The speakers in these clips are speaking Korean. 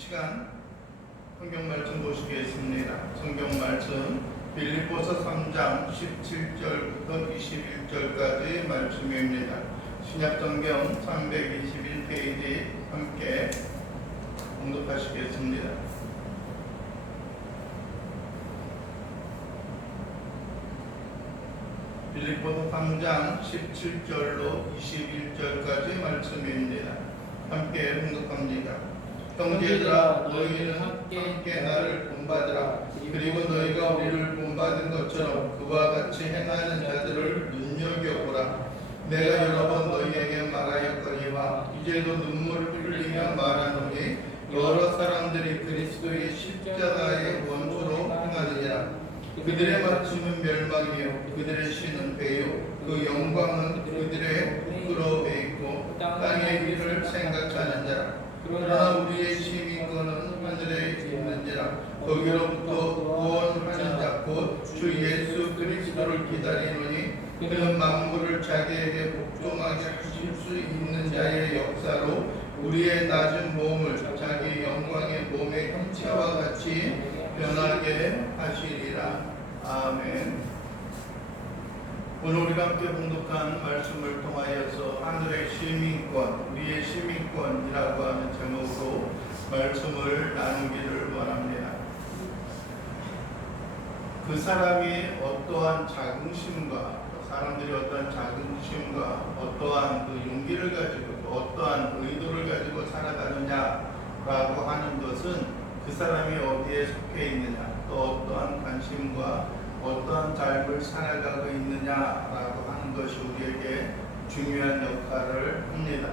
시간 성경 말씀 보시겠습니다. 성경 말씀 빌립보서 3장 17절부터 21절까지 말씀입니다. 신약성경 321페이지 함께 봉독하시겠습니다. 빌립보서 3장 17절로 21절까지 말씀입니다. 함께 봉독합니다. 형제들아, 너희는 함께 나를 본받으라. 그리고 너희가 우리를 본받은 것처럼 그와 같이 행하는 자들을 눈여겨보라. 내가 여러 번 너희에게 말하였거니와 이제도 눈물을 흘리며 말하노니 여러 사람들이 그리스도의 십자가의 원수로 행하느니라. 그들의 마침은 멸망이요 그들의 신은 배요 그 영광은 그들의 부끄러움에 있고 땅의 일을 생각하는 자라. 그러나 우리의 시민권은 하늘에 있는지라. 거기로부터 구원하는 자 곧 주 예수 그리스도를 기다리노니 그는 만물을 자기에게 복종하게 하실 수 있는 자의 역사로 우리의 낮은 몸을 자기 영광의 몸의 형체와 같이 변하게 하시리라. 아멘. 오늘 우리가 함께 봉독한 말씀을 통하여서 하늘의 시민권, 우리의 시민권이라고 하는 제목으로 말씀을 나누기를 원합니다. 그 사람이 어떠한 자긍심과 사람들이 어떠한 자긍심과 어떠한 그 용기를 가지고 어떠한 의도를 가지고 살아가느냐라고 하는 것은 그 사람이 어디에 속해 있느냐, 또 어떠한 관심과 어떠한 삶을 살아가고 있느냐라고 하는 것이 우리에게 중요한 역할을 합니다.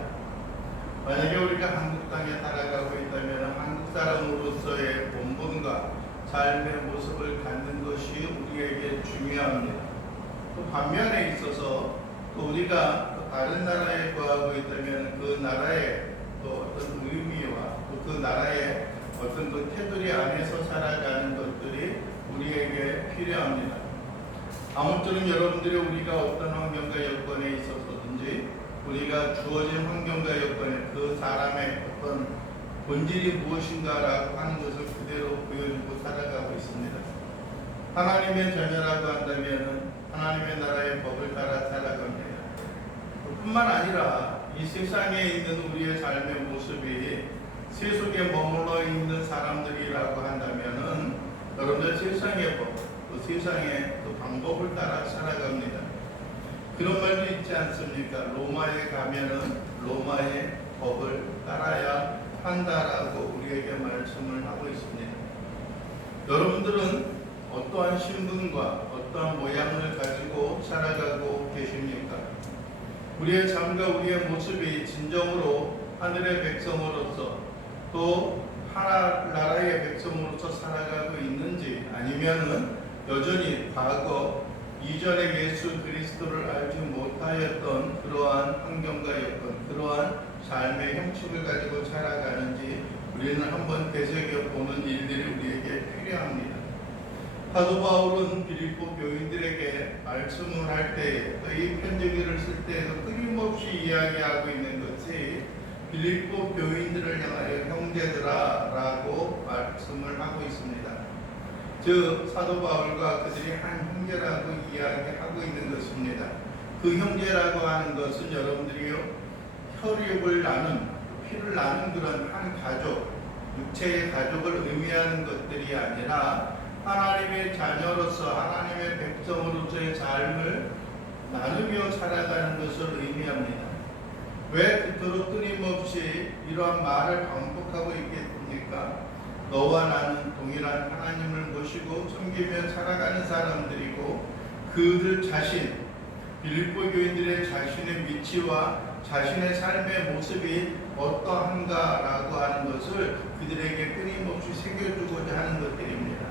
만약에 우리가 한국 땅에 살아가고 있다면 한국 사람으로서의 본분과 삶의 모습을 갖는 것이 우리에게 중요합니다. 또 반면에 있어서 또 우리가 다른 나라에 거하고 있다면 그 나라의 또 어떤 의미와 또 그 나라의 어떤 그 테두리 안에서 살아가는 것들이 우리에게 필요합니다. 아무쪼록 여러분들이 우리가 어떤 환경과 여건에 있어서든지 우리가 주어진 환경과 여건에 그 사람의 어떤 본질이 무엇인가라고 하는 것을 그대로 보여주고 살아가고 있습니다. 하나님의 자녀라고 한다면 하나님의 나라의 법을 따라 살아갑니다. 뿐만 아니라 이 세상에 있는 우리의 삶의 모습이 세속에 머물러 있는 사람들이라고 한다면은 여러분들 세상의 법, 또 세상의 또 방법을 따라 살아갑니다. 그런 말도 있지 않습니까? 로마에 가면은 로마의 법을 따라야 한다라고 우리에게 말씀을 하고 있습니다. 여러분들은 어떠한 신분과 어떠한 모양을 가지고 살아가고 계십니까? 우리의 삶과 우리의 모습이 진정으로 하늘의 백성으로서 또 하나나라의 백성으로서 살아가고 있는지 아니면은 여전히 과거 이전의 예수 그리스도를 알지 못하였던 그러한 환경과 여건, 그러한 삶의 형식을 가지고 살아가는지 우리는 한번 되새겨보는 일들이 우리에게 필요합니다. 사도 바울은 빌립보 교인들에게 말씀을 할 때, 또 이 편지기를 쓸 때에도 끊임없이 이야기하고 있는 것이 빌립보 교인들을 향하여 형제들아 라고 말씀을 하고 있습니다. 즉 사도 바울과 그들이 한 형제라고 이야기하고 있는 것입니다. 그 형제라고 하는 것은 여러분들이요 혈육을 나눈, 피를 나눈 그런 한 가족, 육체의 가족을 의미하는 것들이 아니라 하나님의 자녀로서 하나님의 백성으로서의 삶을 나누며 살아가는 것을 의미합니다. 왜 그토록 끊임없이 이러한 말을 반복하고 있겠습니까? 너와 나는 동일한 하나님을 모시고 섬기며 살아가는 사람들이고 그들 자신, 빌립보 교인들의 자신의 위치와 자신의 삶의 모습이 어떠한가라고 하는 것을 그들에게 끊임없이 새겨주고자 하는 것들입니다.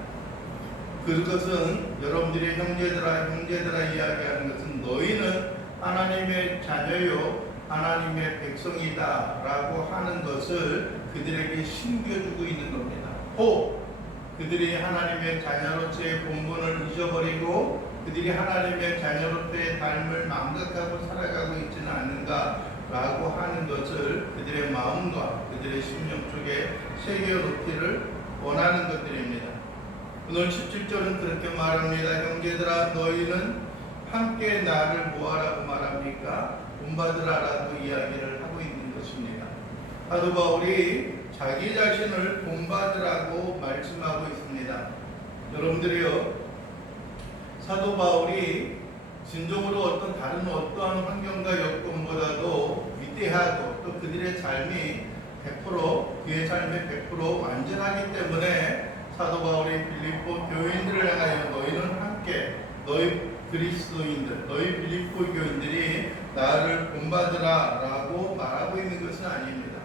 그것은 여러분들의 형제들아 이야기하는 것은 너희는 하나님의 자녀요 하나님의 백성이다 라고 하는 것을 그들에게 심겨주고 있는 겁니다. 혹 그들이 하나님의 자녀로서의 본분을 잊어버리고 그들이 하나님의 자녀로서의 삶을 망각하고 살아가고 있지는 않은가 라고 하는 것을 그들의 마음과 그들의 그들의 심령 속에 새겨 놓기를 원하는 것들입니다. 오늘 17절은 그렇게 말합니다. 형제들아 너희는 함께 나를 뭐하라고 말합니까? 본받으라라고 이야기를 하고 있는 것입니다. 사도 바울이 자기 자신을 본받으라고 말씀하고 있습니다. 여러분들이요, 사도 바울이 진정으로 다른 어떠한 환경과 여건보다도 위대하고 또 그들의 삶이 100% 그의 삶이 100% 완전하기 때문에 사도 바울이 빌립보 교인들을 향하여 너희는 함께 너희 그리스도인들, 너희 빌립보 교인들이 나를 본받으라 라고 말하고 있는 것은 아닙니다.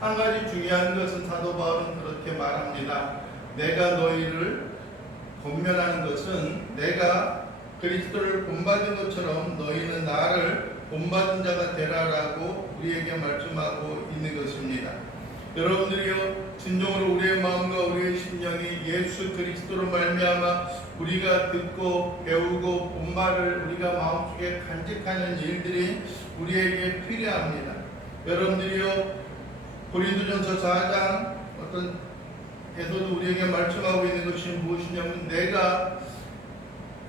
한 가지 중요한 것은 사도 바울은 그렇게 말합니다. 내가 너희를 권면하는 것은 내가 그리스도를 본받은 것처럼 너희는 나를 본받은 자가 되라라고 우리에게 말씀하고 있는 것입니다. 여러분들이요, 진정으로 우리의 마음과 우리의 심령이 예수 그리스도로 말미암아 우리가 듣고 배우고 본말을 우리가 마음속에 간직하는 일들이 우리에게 필요합니다. 여러분들이요, 고린도전서 4장 에서도 우리에게 말씀하고 있는 것이 무엇이냐면 내가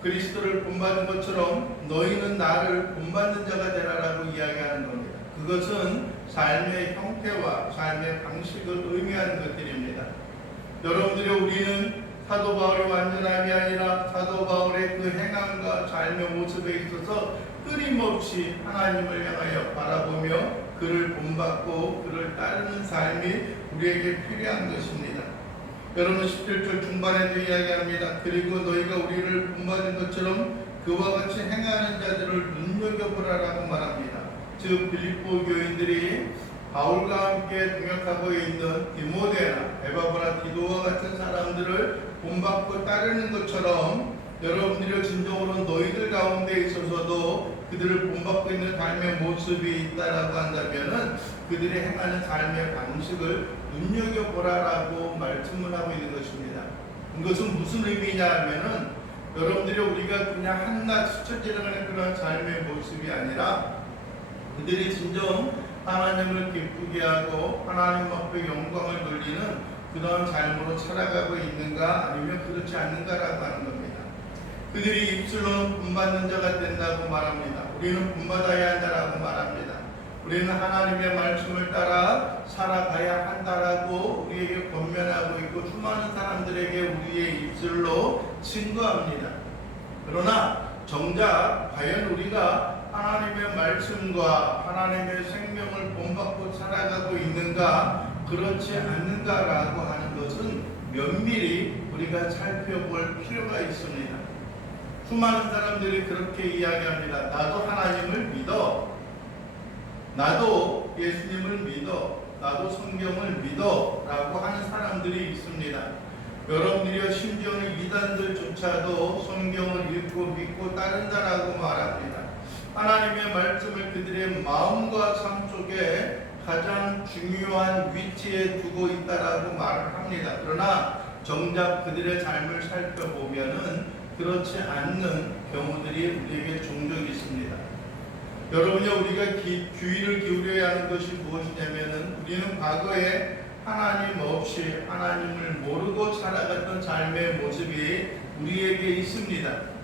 그리스도를 본받은 것처럼 너희는 나를 본받는 자가 되라라고 이야기하는 겁니다. 그것은 삶의 형태와 삶의 방식을 의미하는 것들입니다. 여러분들이 우리는 사도 바울의 완전함이 아니라 사도 바울의 그 행함과 삶의 모습에 있어서 끊임없이 하나님을 향하여 바라보며 그를 본받고 그를 따르는 삶이 우리에게 필요한 것입니다. 여러분 17절 중반에도 이야기합니다. 그리고 너희가 우리를 본받은 것처럼 그와 같이 행하는 자들을 눈여겨보라라고 말합니다. 즉 빌립보 교인들이 바울과 함께 동역하고 있는 디모데나 에바브라 디도와 같은 사람들을 본받고 따르는 것처럼 여러분들이 진정으로 너희들 가운데 있어서도 그들을 본받고 있는 삶의 모습이 있다라고 한다면은 그들이 행하는 삶의 방식을 눈여겨보라라고 말씀을 하고 있는 것입니다. 이것은 무슨 의미냐 하면은 여러분들이 우리가 그냥 한낱 스쳐 지나가는 그런 삶의 모습이 아니라 그들이 진정 하나님을 기쁘게 하고 하나님 앞에 영광을 돌리는 그런 삶으로 살아가고 있는가 아니면 그렇지 않는가라고 하는 겁니다. 그들이 입술로는 본받는 자가 된다고 말합니다. 우리는 본받아야 한다라고 말합니다. 우리는 하나님의 말씀을 따라 살아가야 한다라고 우리에게 권면하고 있고 수많은 사람들에게 우리의 입술로 증거합니다. 그러나 정작 과연 우리가 하나님의 말씀과 하나님의 생명을 본받고 살아가고 있는가 그렇지 않는가라고 하는 것은 면밀히 우리가 살펴볼 필요가 있습니다. 수많은 사람들이 그렇게 이야기합니다. 나도 하나님을 믿어. 나도 예수님을 믿어. 나도 성경을 믿어. 라고 하는 사람들이 있습니다. 여러분들이요, 심지어는 이단들조차도 성경을 읽고 믿고 따른다라고 말합니다. 하나님의 말씀을 그들의 마음과 삶 속에 가장 중요한 위치에 두고 있다라고 말을 합니다. 그러나 정작 그들의 삶을 살펴보면은 그렇지 않는 경우들이 우리에게 종종 있습니다. 여러분요, 우리가 주의를 기울여야 하는 것이 무엇이냐면은 우리는 과거에 하나님 없이 하나님을 모르고 살아갔던 삶의 모습이 우리에게 있습니다.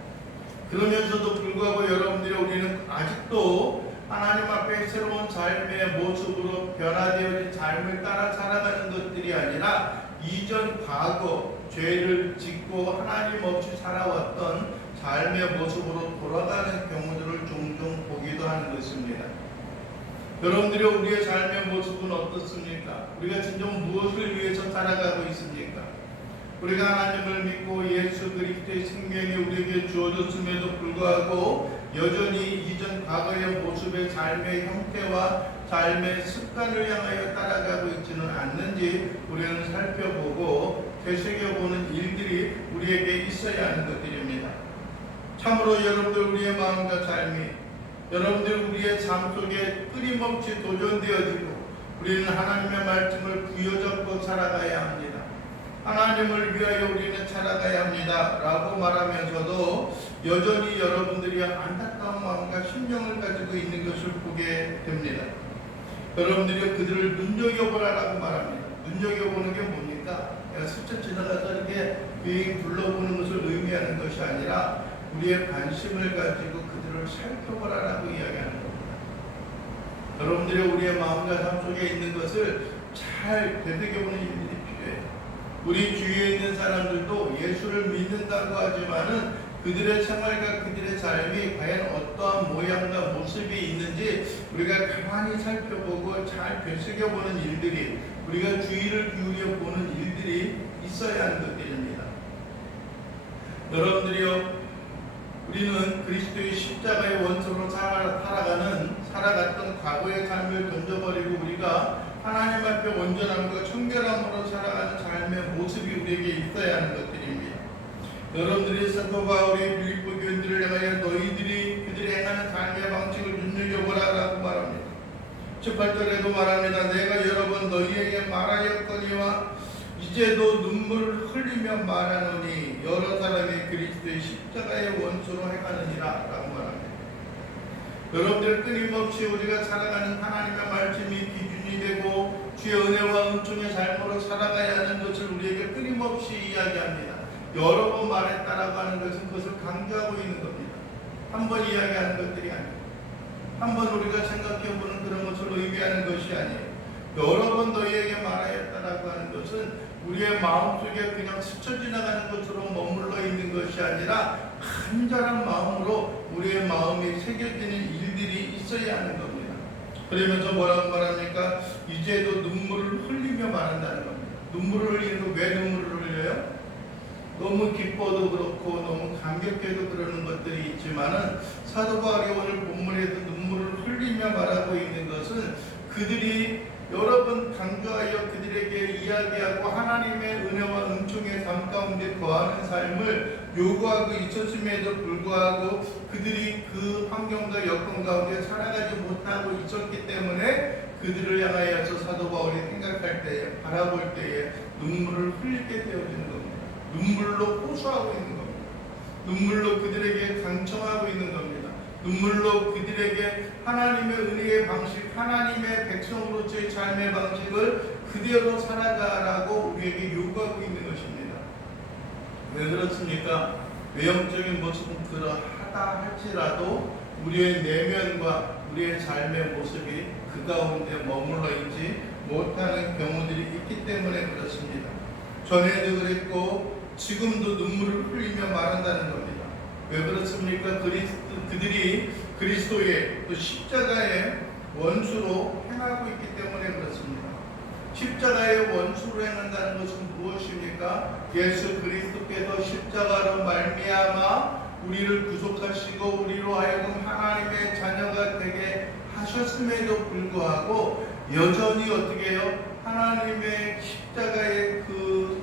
그러면서도 불구하고 여러분들이 우리는 아직도 하나님 앞에 새로운 삶의 모습으로 변화되어진 삶을 따라 살아가는 것들이 아니라 이전 과거 죄를 짓고 하나님 없이 살아왔던 삶의 모습으로 돌아가는 경우들을 종종 보기도 하는 것입니다. 여러분들이 우리의 삶의 모습은 어떻습니까? 우리가 진정 무엇을 위해서 살아가고 있습니까? 우리가 하나님을 믿고 예수 그리스도의 생명이 우리에게 주어졌음에도 불구하고 여전히 이전 과거의 모습의 삶의 형태와 삶의 습관을 향하여 따라가고 있지는 않는지 우리는 살펴보고 되새겨보는 일들이 우리에게 있어야 하는 것들입니다. 참으로 여러분들 우리의 마음과 삶이 여러분들 우리의 삶 속에 끊임없이 도전되어지고 우리는 하나님의 말씀을 부여잡고 살아가야 합니다. 하나님을 위하여 우리는 살아가야 합니다 라고 말하면서도 여전히 여러분들이 안타까운 마음과 심령을 가지고 있는 것을 보게 됩니다. 여러분들이 그들을 눈여겨보라라고 말합니다. 눈여겨보는 게 뭡니까? 그냥 스쳐 지나가서 이렇게 둘러보는 것을 의미하는 것이 아니라 우리의 관심을 가지고 그들을 살펴보라라고 이야기하는 겁니다. 여러분들이 우리의 마음과 삶 속에 있는 것을 잘 되새겨보는 일들이 필요해요. 우리 주위에 있는 사람들도 예수를 믿는다고 하지만은 그들의 생활과 그들의 삶이 과연 어떠한 모양과 모습이 있는지 우리가 가만히 살펴보고 잘 되새겨보는 일들이, 우리가 주의를 기울여 보는 일들이 있어야 하는 것들입니다. 여러분들이요, 우리는 그리스도의 십자가의 원수로 살아갔던 과거의 삶을 던져버리고 우리가 하나님 앞에 온전함과 청결함으로 살아가는 삶의 모습이 우리에게 있어야 하는 것들입니다. 여러분들이 사도 바울이 빌립보 교인들을 향하여 너희들이 그들이 행하는 삶의 방식을 눈여겨보라라고 말합니다. 18절에도 말합니다. 내가 여러 번 너희에게 말하였거니와 이제도 눈물을 흘리며 말하노니 여러 사람이 그리스도의 십자가의 원수로 행하느니라 라고 말합니다. 여러분들 끊임없이 우리가 살아가는 하나님의 말씀이 기준이 되고 주의 은혜와 은총의 삶으로 살아가야 하는 것을 우리에게 끊임없이 이야기합니다. 여러 번 말했다라고 하는 것은 그것을 강조하고 있는 겁니다. 한 번 이야기하는 것들이 아니에요. 한 번 우리가 생각해보는 그런 것을 의미하는 것이 아니에요. 여러 번 너희에게 말하였다라고 하는 것은 우리의 마음속에 그냥 스쳐 지나가는 것으로 머물러 있는 것이 아니라 간절한 마음으로 우리의 마음에 새겨지는 일들이 있어야 하는 겁니다. 그러면서 뭐라고 말합니까? 이제도 눈물을 흘리며 말한다는 겁니다. 눈물을 흘리는 거, 왜 눈물을 흘려요? 너무 기뻐도 그렇고 너무 감격해도 그러는 것들이 있지만은 사도 바울이 오늘 본문에서 눈물을 흘리며 말하고 있는 것은 그들이 여러 번 강조하여 그들에게 이야기하고 하나님의 은혜와 은총의 삶 가운데 거하는 삶을 요구하고 있었음에도 불구하고 그들이 그 환경과 여건 가운데 살아가지 못하고 있었기 때문에 그들을 향하여서 사도 바울이 생각할 때에, 바라볼 때에 눈물을 흘리게 되어지는 겁니다. 눈물로 호소하고 있는 겁니다. 눈물로 그들에게 강청하고 있는 겁니다. 눈물로 그들에게 하나님의 은혜의 방식, 하나님의 백성으로서의 삶의 방식을 그대로 살아가라고 우리에게 요구하고 있는 것입니다. 왜 그렇습니까? 외형적인 모습은 그러하다 할지라도 우리의 내면과 우리의 삶의 모습이 그 가운데 머물러 있지 못하는 경우들이 있기 때문에 그렇습니다. 전에도 그랬고 지금도 눈물을 흘리며 말한다는 겁니다. 왜 그렇습니까? 그들이 그리스도의 또 십자가의 원수로 행하고 있기 때문에 그렇습니다. 십자가의 원수로 행한다는 것은 무엇입니까? 예수 그리스도께서 십자가로 말미암아 우리를 구속하시고 우리로 하여금 하나님의 자녀가 되게 하셨음에도 불구하고 여전히 어떻게 해요? 하나님의 십자가의 그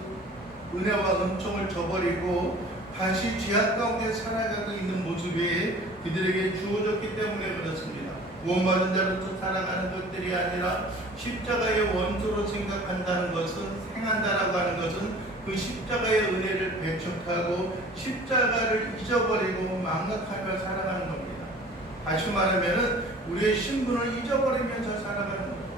은혜와 은총을 저버리고 다시 죄악 가운데 살아가고 있는 모습이 그들에게 주어졌기 때문에 그렇습니다. 구원받은 자로서 살아가는 것들이 아니라 십자가의 원수로 생각한다는 것은, 행한다라고 하는 것은 그 십자가의 은혜를 배척하고 십자가를 잊어버리고 망각하며 살아가는 겁니다. 다시 말하면 우리의 신분을 잊어버리면서 살아가는 겁니다.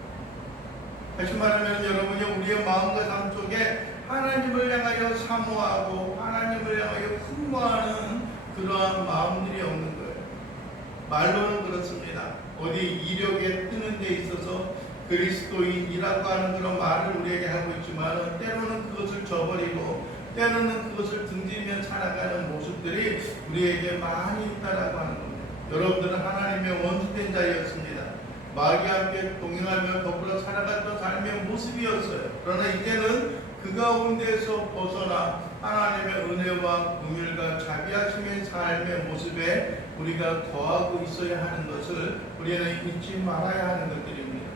다시 말하면 여러분이 우리의 마음과 삶 속에 하나님을 향하여 사모하고 하나님을 향하여 흠모하는 그러한 마음들이 없는 거예요. 말로는 그렇습니다. 어디 이력에 뜨는 데 있어서 그리스도인이라고 하는 그런 말을 우리에게 하고 있지만 때로는 그것을 저버리고 때로는 그것을 등지며 살아가는 모습들이 우리에게 많이 있다라고 하는 겁니다. 여러분들은 하나님의 원수된 자였습니다. 마귀와 함께 동행하며 더불어 살아갔던 삶의 모습이었어요. 그러나 이제는 그 가운데서 벗어나 하나님의 은혜와 긍휼과 자비하심의 삶의 모습에 우리가 거하고 있어야 하는 것을 우리는 잊지 말아야 하는 것들입니다.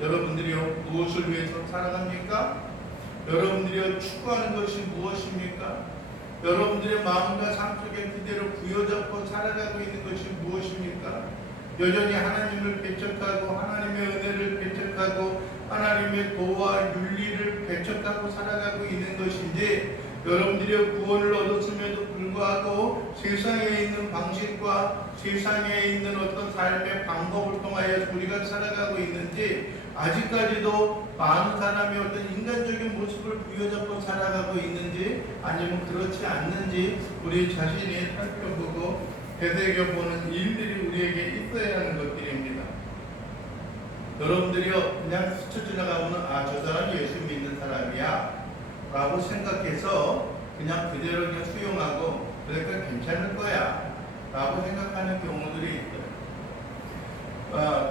여러분들이요, 무엇을 위해서 살아갑니까? 여러분들이 추구하는 것이 무엇입니까? 여러분들의 마음과 삶 속에 그대로 부여잡고 살아가고 있는 것이 무엇입니까? 여전히 하나님을 배척하고 하나님의 은혜를 배척하고 하나님의 도와 윤리를 배척하고 살아가고 있는 것인지, 여러분들이 구원을 얻었음에도 불구하고 불구하고 세상에 있는 방식과 세상에 있는 어떤 삶의 방법을 통하여 우리가 살아가고 있는지, 아직까지도 많은 사람이 어떤 인간적인 모습을 부여잡고 살아가고 있는지 아니면 그렇지 않는지 우리 자신이 살펴보고 되새겨보는 일들이 우리에게 있어야 하는 것들입니다. 여러분들이요, 그냥 스쳐 지나가고는 저 사람이 예수 믿는 사람이야 라고 생각해서 그냥 그대로 그냥 수용하고 그러니까 괜찮을 거야 라고 생각하는 경우들이 있어요.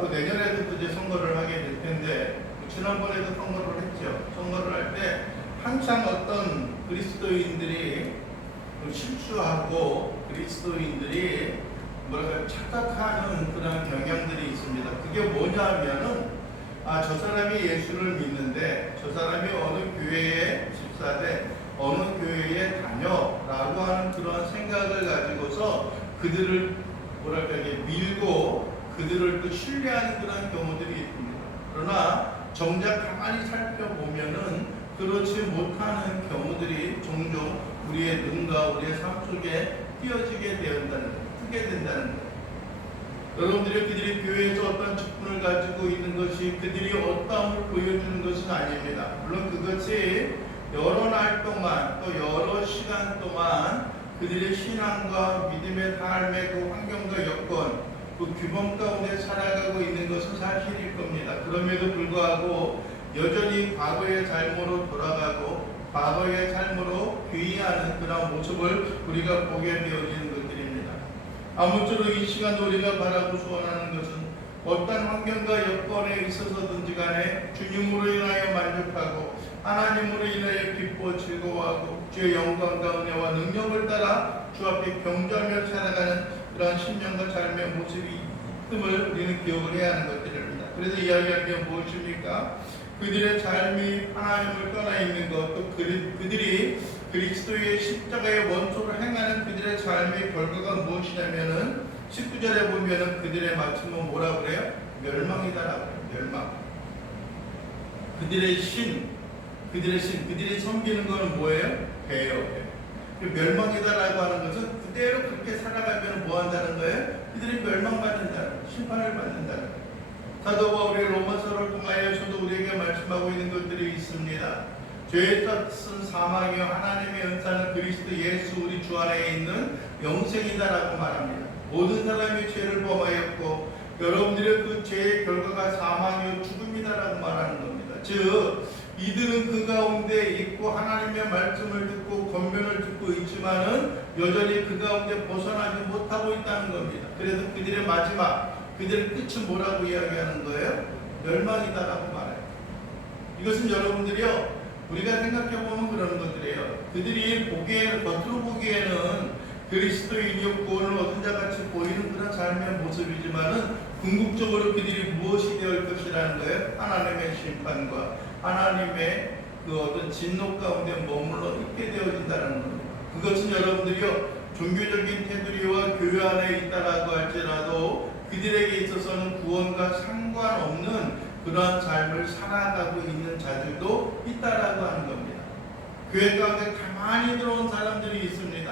또 내년에도 또 이제 선거를 하게 될 텐데, 지난번에도 선거를 했죠. 선거를 할 때 항상 어떤 그리스도인들이 실수하고 그리스도인들이 착각하는 그런 경향들이 있습니다. 그게 뭐냐면은 저 사람이 예수를 믿는데 저 사람이 어느 교회에 집사돼 어느 교회에 다녀라고 하는 그런 생각을 가지고서 그들을 밀고 그들을 또 신뢰하는 그런 경우들이 있습니다. 그러나 정작 가만히 살펴보면은 그렇지 못하는 경우들이 종종 우리의 눈과 우리의 삶 속에 띄어지게 뜨게 된다는 것. 여러분들이 그들이 교회에서 어떤 직분을 가지고 있는 것이 그들이 어떠함을 보여주는 것은 아닙니다. 물론 그것이 여러 날 동안 또 여러 시간 동안 그들의 신앙과 믿음의 삶의 그 환경과 여건, 그 규범 가운데 살아가고 있는 것은 사실일 겁니다. 그럼에도 불구하고 여전히 과거의 삶으로 돌아가고 과거의 삶으로 귀의하는 그런 모습을 우리가 보게 되어지는 것들입니다. 아무쪼록 이 시간 우리가 바라고 소원하는 것은 어떤 환경과 여건에 있어서든지 간에 주님으로 인하여 만족하고 하나님으로 인하여 기뻐 즐거워하고 주의 영광과 은혜와 능력을 따라 주 앞에 경주하며 살아가는 그런 신령과 삶의 모습이 있음을 우리는 기억을 해야 하는 것들입니다. 그래서 이야기할 게 무엇입니까? 그들의 삶이 하나님을 떠나 있는 것, 또 그들이 그리스도의 십자가의 원소를 행하는 그들의 삶의 결과가 무엇이냐면은 19절에 보면은 그들의 마침은 뭐라 그래요? 멸망이다라고 해요. 멸망. 그들이 섬기는 것은 뭐예요? 배예요. 멸망이다라고 하는 것은 그대로 그렇게 살아가면 뭐 한다는 거예요? 그들이 멸망받는다는, 심판을 받는다는 거예요. 사도 바울의 로마서를 통하여서도 우리에게 말씀하고 있는 것들이 있습니다. 죄의 뜻은 사망이요 하나님의 은사는 그리스도 예수 우리 주 안에 있는 영생이다라고 말합니다. 모든 사람이 죄를 범하였고 여러분들의 그 죄의 결과가 사망이요 죽음이다라고 말하는 겁니다. 즉 이들은 그 가운데 있고 하나님의 말씀을 듣고 권면을 듣고 있지만은 여전히 그 가운데 벗어나지 못하고 있다는 겁니다. 그래서 그들의 마지막, 그들의 끝은 뭐라고 이야기하는 거예요? 멸망이다라고 말해요. 이것은 여러분들이요, 우리가 생각해보면 그런 것들이에요. 그들이 겉으로 보기에는 그리스도인이요 구원을 얻은 자같이 보이는 그런 삶의 모습이지만은 궁극적으로 그들이 무엇이 되어 것이라는 거예요? 하나님의 심판과 하나님의 그 어떤 진노 가운데 머물러 있게 되어진다는 겁니다. 그것은 여러분들이요, 종교적인 테두리와 교회 안에 있다라고 할지라도 그들에게 있어서는 구원과 상관없는 그러한 삶을 살아가고 있는 자들도 있다라고 하는 겁니다. 교회 가운데 가만히 들어온 사람들이 있습니다.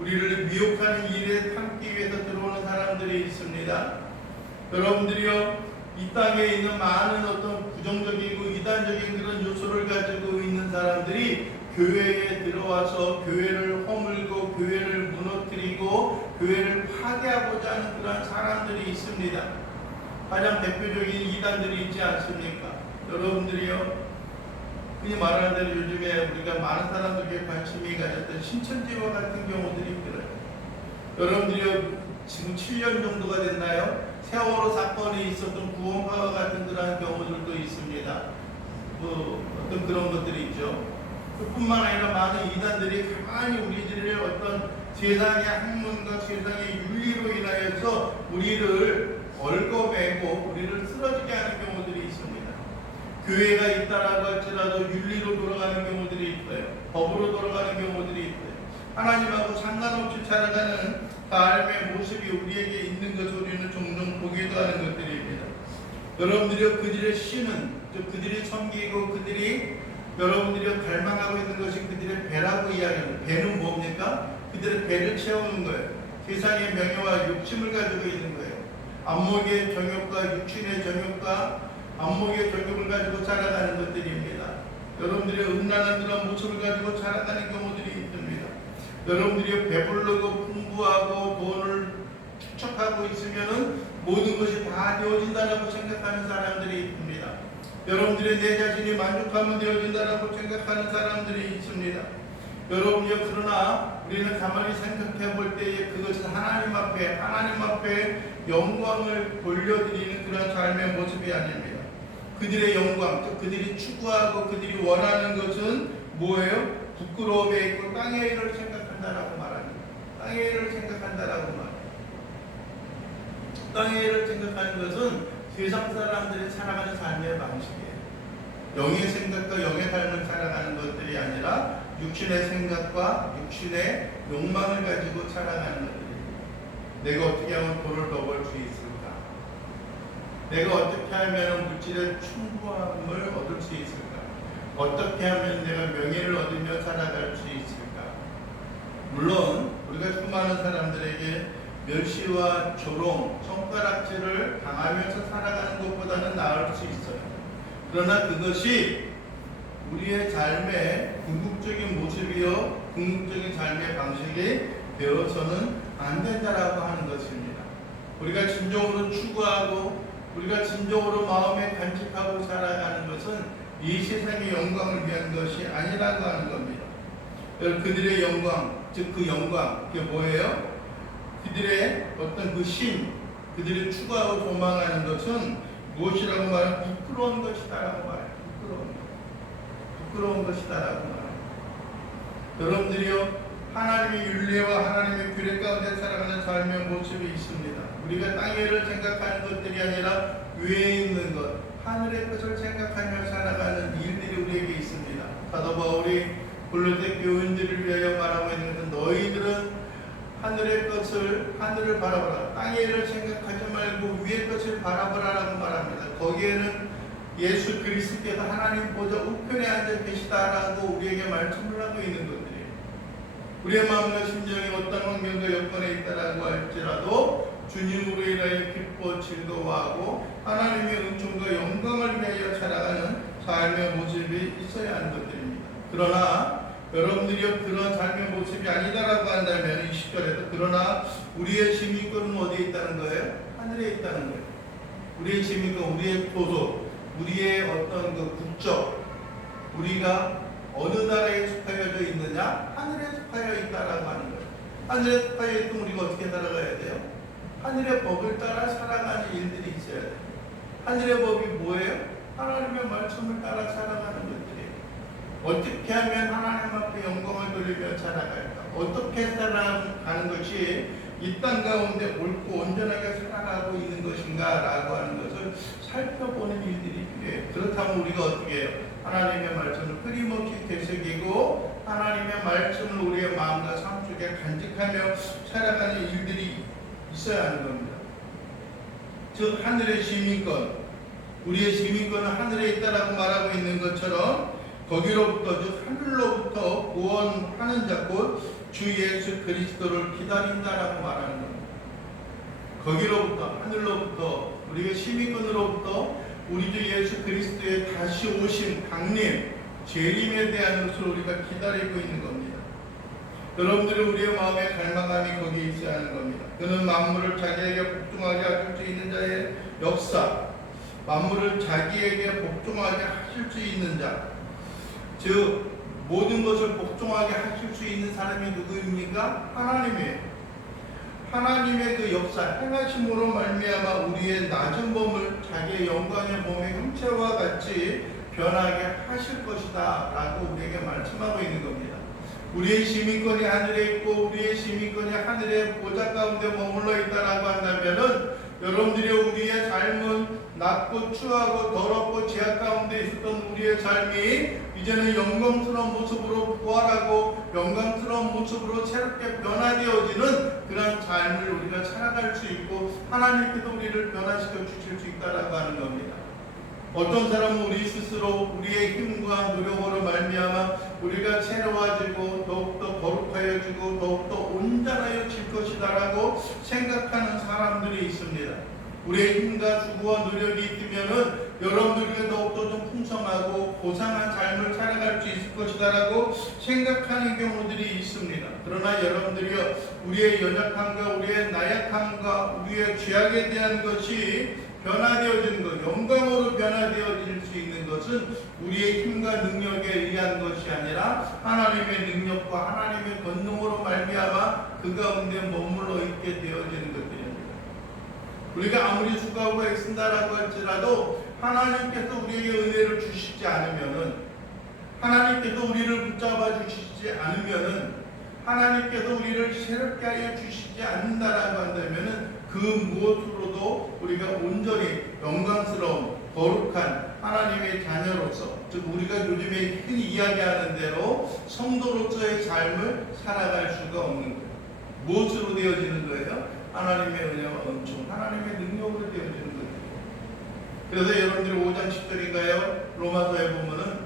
우리를 미혹하는 일에 참기 위해서 들어오는 사람들이 있습니다. 여러분들이요, 이 땅에 있는 많은 어떤 부정적이고 이단적인 그런 요소를 가지고 있는 사람들이 교회에 들어와서 교회를 허물고 교회를 무너뜨리고 교회를 파괴하고자 하는 그런 사람들이 있습니다. 가장 대표적인 이단들이 있지 않습니까? 여러분들이요, 흔히 말하는 대로 요즘에 우리가 많은 사람들에게 관심이 가졌던 신천지와 같은 경우들이 있더라고요. 여러분들이요, 지금 7년 정도가 됐나요? 세월호 사건이 있었던 구원파와 같은 그런 경우들도 있습니다. 어떤 그런 것들이 있죠. 뿐만 아니라 많은 이단들이 가만히 우리들의 어떤 세상의 학문과 세상의 윤리로 인하여서 우리를 얽어매고 우리를 쓰러지게 하는 경우들이 있습니다. 교회가 있다라고 할지라도 윤리로 돌아가는 경우들이 있어요. 법으로 돌아가는 경우들이 있어요. 하나님하고 상관없이 살아가는 삶의 모습이 우리에게 있는 것을 우리는 종종 보기도 하는 것들입니다. 여러분들이 그들의 신은, 그들이 섬기고 그들이 여러분들이 갈망하고 있는 것이 그들의 배라고 이야기합니다. 배는 뭡니까? 그들의 배를 채우는 거예요. 세상의 명예와 욕심을 가지고 있는 거예요. 안목의 정욕과 육신의 정욕과 안목의 정욕을 가지고 자라가는 것들입니다. 여러분들의 음란한 그런 모습을 가지고 자라가는 경우들이 있습니다. 여러분들이 배부르고 풍부하고 돈을 축적하고 있으면은 모든 것이 다 되어진다라고 생각하는 사람들이 있습니다. 여러분들의 내 자신이 만족하면 되어진다라고 생각하는 사람들이 있습니다. 여러분이요, 그러나 우리는 가만히 생각해 볼 때에 그것은 하나님 앞에 영광을 돌려드리는 그런 삶의 모습이 아닙니다. 그들의 영광, 즉 그들이 추구하고 그들이 원하는 것은 뭐예요? 부끄러움에 있고 땅의 일을 생각한다라고 말합니다. 땅의 일을 생각한다라고 말합니다. 땅의 일을 생각하는 것은 세상 사람들이 살아가는 삶의 방식이에요. 영의 생각과 영의 삶을 살아가는 것들이 아니라 육신의 생각과 육신의 욕망을 가지고 살아가는 것들입니다. 내가 어떻게 하면 돈을 더 벌 수 있을까? 내가 어떻게 하면 물질의 충분함을 얻을 수 있을까? 어떻게 하면 내가 명예를 얻으며 살아갈 수 있을까? 물론 우리가 수많은 사람들에게 멸시와 조롱, 손가락질을 당하면서 살아가는 것보다는 나을 수 있어요. 그러나 그것이 우리의 삶의 궁극적인 모습이요, 궁극적인 삶의 방식이 되어서는 안 된다라고 하는 것입니다. 우리가 진정으로 추구하고 우리가 진정으로 마음에 간직하고 살아가는 것은 이 세상의 영광을 위한 것이 아니라고 하는 겁니다. 그들의 영광, 즉 그 영광, 그게 뭐예요? 그들의 어떤 그 심, 그들이 추구하고 도망하는 것은 무엇이라고 말하면 부끄러운 것이다라고 말해요. 부끄러운 것이다라고 말해요. 여러분들이요, 하나님의 윤리와 하나님의 규례 가운데 살아가는 삶의 모습이 있습니다. 우리가 땅의 일을 생각하는 것들이 아니라 위에 있는 것, 하늘의 것을 생각하며 살아가는 일들이 우리에게 있습니다. 사도 바울이 골로새 교인들을 위하여 말하고 있는 것은 너희들은 하늘의 것을, 하늘을 바라보라. 땅의 일을 생각하지 말고 위의 것을 바라보라라고 말합니다. 거기에는 예수 그리스도께서 하나님 보좌 우편에 앉아 계시다라고 우리에게 말씀을 하고 있는 것들이에요. 우리의 마음과 심정이 어떤 환경과 여건에 있다라고 할지라도 주님으로 인하여 기뻐 즐거워하고 하나님의 은총과 영광을 위하여 살아가는 삶의 모습이 있어야 하는 것들입니다. 그러나 여러분들이 그런 삶의 모습이 아니다라고 한다면 20절에도 그러나 우리의 시민권은 어디에 있다는 거예요? 하늘에 있다는 거예요. 우리의 시민권, 우리의 토속, 우리의 어떤 그 국적, 우리가 어느 나라에 속하여져 있느냐? 하늘에 속하여 있다라고 하는 거예요. 하늘에 속하여 있으면 우리가 어떻게 살아가야 돼요? 하늘의 법을 따라 살아가는 일들이 있어야 돼요. 하늘의 법이 뭐예요? 하나님의 말씀을 따라 살아가는 것들이에요. 어떻게 하면 하나님 앞에 영광을 돌리며 살아갈까? 어떻게 살아가는 것이 이 땅 가운데 옳고 온전하게 살아가고 있는 것인가? 라고 하는 것을 살펴보는 일들이 필요해요. 그렇다면 우리가 어떻게 해요? 하나님의 말씀을 끊임없이 되새기고 하나님의 말씀을 우리의 마음과 삶 속에 간직하며 살아가는 일들이 있어야 하는 겁니다. 즉 하늘의 시민권, 우리의 시민권은 하늘에 있다라고 말하고 있는 것처럼 거기로부터, 즉 하늘로부터 구원하는 자 곧 주 예수 그리스도를 기다린다라고 말하는 겁니다. 거기로부터, 하늘로부터, 우리의 시민권으로부터 우리 주 예수 그리스도의 다시 오심, 강림, 재림에 대한 것을 우리가 기다리고 있는 겁니다. 여러분들은 우리의 마음에 갈망함이 거기에 있어야 하는 겁니다. 그는 만물을 자기에게 복종하게 하실 수 있는 자의 역사, 만물을 자기에게 복종하게 하실 수 있는 자, 즉 모든 것을 복종하게 하실 수 있는 사람이 누구입니까? 하나님이에요. 하나님의 그 역사, 행하심으로 말미암아 우리의 낮은 몸을 자기의 영광의 몸의 형체와 같이 변하게 하실 것이다 라고 우리에게 말씀하고 있는 겁니다. 우리의 시민권이 하늘에 있고 우리의 시민권이 하늘의 보좌 가운데 머물러 있다라고 한다면은 여러분들이 우리의 삶은 낮고 추하고 더럽고 제약 가운데 있었던 우리의 삶이 이제는 영광스러운 모습으로 부활하고 영광스러운 모습으로 새롭게 변화되어지는 그런 삶을 우리가 살아갈 수 있고 하나님께서 우리를 변화시켜 주실 수 있다라고 하는 겁니다. 어떤 사람은 우리 스스로 우리의 힘과 노력으로 말미암아 우리가 새로워지고 더욱더 거룩하여지고 더욱더 것이다라고 생각하는 사람들이 있습니다. 우리의 힘과 수고와 노력이 있으면은 여러분들에게 더욱더 좀 풍성하고 고상한 삶을 살아갈 수 있을 것이다라고 생각하는 경우들이 있습니다. 그러나 여러분들이요, 우리의 연약함과 우리의 나약함과 우리의 죄악에 대한 것이 변화되어지는 것, 영광으로 변화되어질 수 있는 것은 우리의 힘과 능력에 의한 것이 아니라 하나님의 능력과 하나님의 권능으로 말미암아 그 가운데 머물러 있게 되어지는 것들입니다. 우리가 아무리 수고하고 애쓴다라고 할지라도 하나님께서 우리에게 은혜를 주시지 않으면은, 하나님께서 우리를 붙잡아 주시지 않으면은, 하나님께서 우리를 새롭게 하여 주시지 않는다라고 한다면은 그 무엇으로도 우리가 온전히 영광스러운 거룩한 하나님의 자녀로서, 즉 우리가 요즘에 흔히 이야기하는 대로 성도로서의 삶을 살아갈 수가 없는 거예요. 무엇으로 되어지는 거예요? 하나님의 은혜와 은총, 하나님의 능력으로 되어지는 거예요. 그래서 여러분들이 5장 10절인가요? 로마서에 보면은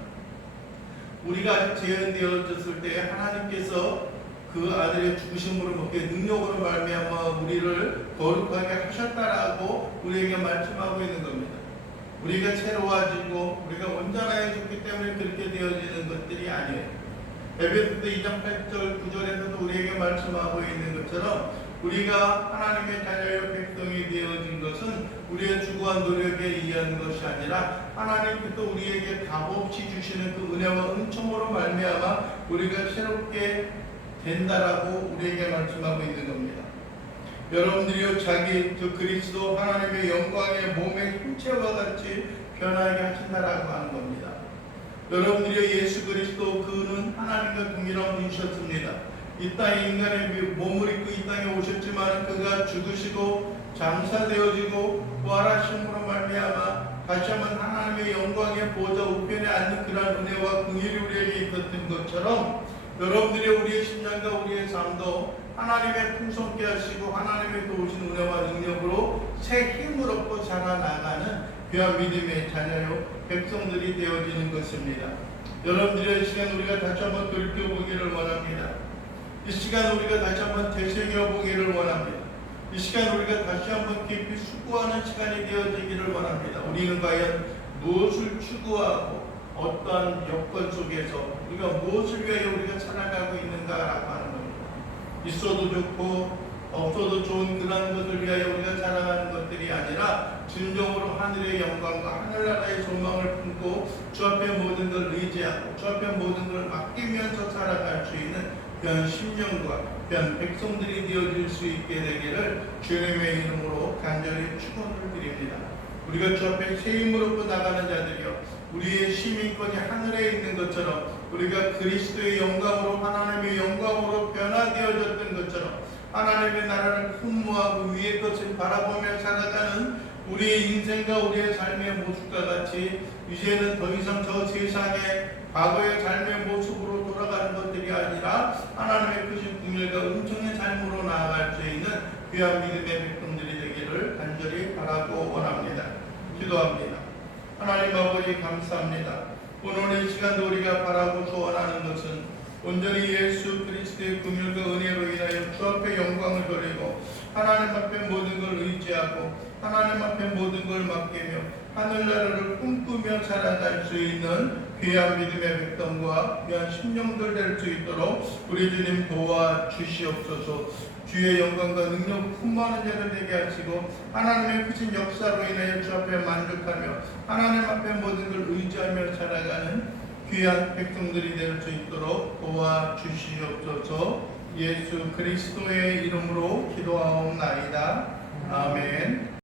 우리가 아직 재현되어졌을 때 하나님께서 그 아들의 죽으심으로 먹게 능력으로 말미암아 우리를 거룩하게 하셨다라고 우리에게 말씀하고 있는 겁니다. 우리가 새로워지고 우리가 온전해졌기 때문에 그렇게 되어지는 것들이 아니에요. 에베소서 2장 8절 9절에서도 우리에게 말씀하고 있는 것처럼 우리가 하나님의 자녀의 백성이 되어진 것은 우리의 수고한 노력에 의한 것이 아니라 하나님께서 우리에게 값없이 주시는 그 은혜와 은총으로 말미암아 우리가 새롭게 된다라고 우리에게 말씀하고 있는 겁니다. 여러분들이요, 자기 저 그리스도 하나님의 영광의 몸의 형체와 같이 변하게 하신다라고 하는 겁니다. 여러분들이요, 예수 그리스도 그는 하나님과 동일한 분이셨습니다. 이 땅에 인간의 몸을 입고 이 땅에 오셨지만 그가 죽으시고 장사되어지고 부활하심으로 말미암아 다시 한번 하나님의 영광의 보좌 우편에 앉는 그러한 은혜와 긍휼이 우리에게 있었던 것처럼 여러분들이 우리의 심장과 우리의 삶도 하나님의 풍성케 하시고 하나님의 도우신 은혜와 능력으로 새 힘을 얻고 자라나가는 귀한 믿음의 자녀요 백성들이 되어지는 것입니다. 여러분들의 시간 우리가 다시 한번 돌이켜보기를 원합니다. 이 시간 우리가 다시 한번 되새겨보기를 원합니다. 이 시간 우리가 다시 한번 깊이 수고하는 시간이 되어지기를 원합니다. 우리는 과연 무엇을 추구하고 어떠한 여건 속에서 우리가 무엇을 위하여 우리가 살아가고 있는가라고 하는 겁니다. 있어도 좋고 없어도 좋은 그런 것을 위하여 우리가 살아가는 것들이 아니라 진정으로 하늘의 영광과 하늘나라의 소망을 품고 주 앞에 모든 걸 의지하고 주 앞에 모든 걸 맡기면서 살아갈 수 있는 그런 심령과 그런 백성들이 되어질 수 있게 되기를 주님의 이름으로 간절히 축원을 드립니다. 우리가 주 앞에 새 힘을 얻고 나가는 자들이요, 우리의 시민권이 하늘에 있는 것처럼 우리가 그리스도의 영광으로 하나님의 영광으로 변화되어졌던 것처럼 하나님의 나라를 흠모하고 위의 것을 바라보며 살아가는 우리의 인생과 우리의 삶의 모습과 같이 이제는 더 이상 저 세상의 과거의 삶의 모습으로 돌아가는 것들이 아니라 하나님의 크신 긍휼과 은총의 삶으로 나아갈 수 있는 귀한 믿음의 백성들이 되기를 간절히 바라고 원합니다. 기도합니다. 하나님 아버지 감사합니다. 오늘 이 시간도 우리가 바라고 소원하는 것은 온전히 예수 그리스도의 긍휼과 은혜로 인하여 주 앞에 영광을 돌리고 하나님 앞에 모든 걸 의지하고 하나님 앞에 모든 걸 맡기며 하늘나라를 꿈꾸며 살아갈 수 있는 귀한 믿음의 백성과 귀한 심령들 될 수 있도록 우리 주님 도와주시옵소서. 주의 영광과 능력을 풍부하는 자를 되게 하시고 하나님의 크신 역사로 인하여 주 앞에 만족하며 하나님 앞에 모든 걸 의지하며 살아가는 귀한 백성들이 될 수 있도록 도와주시옵소서. 예수 그리스도의 이름으로 기도하옵나이다. 아멘.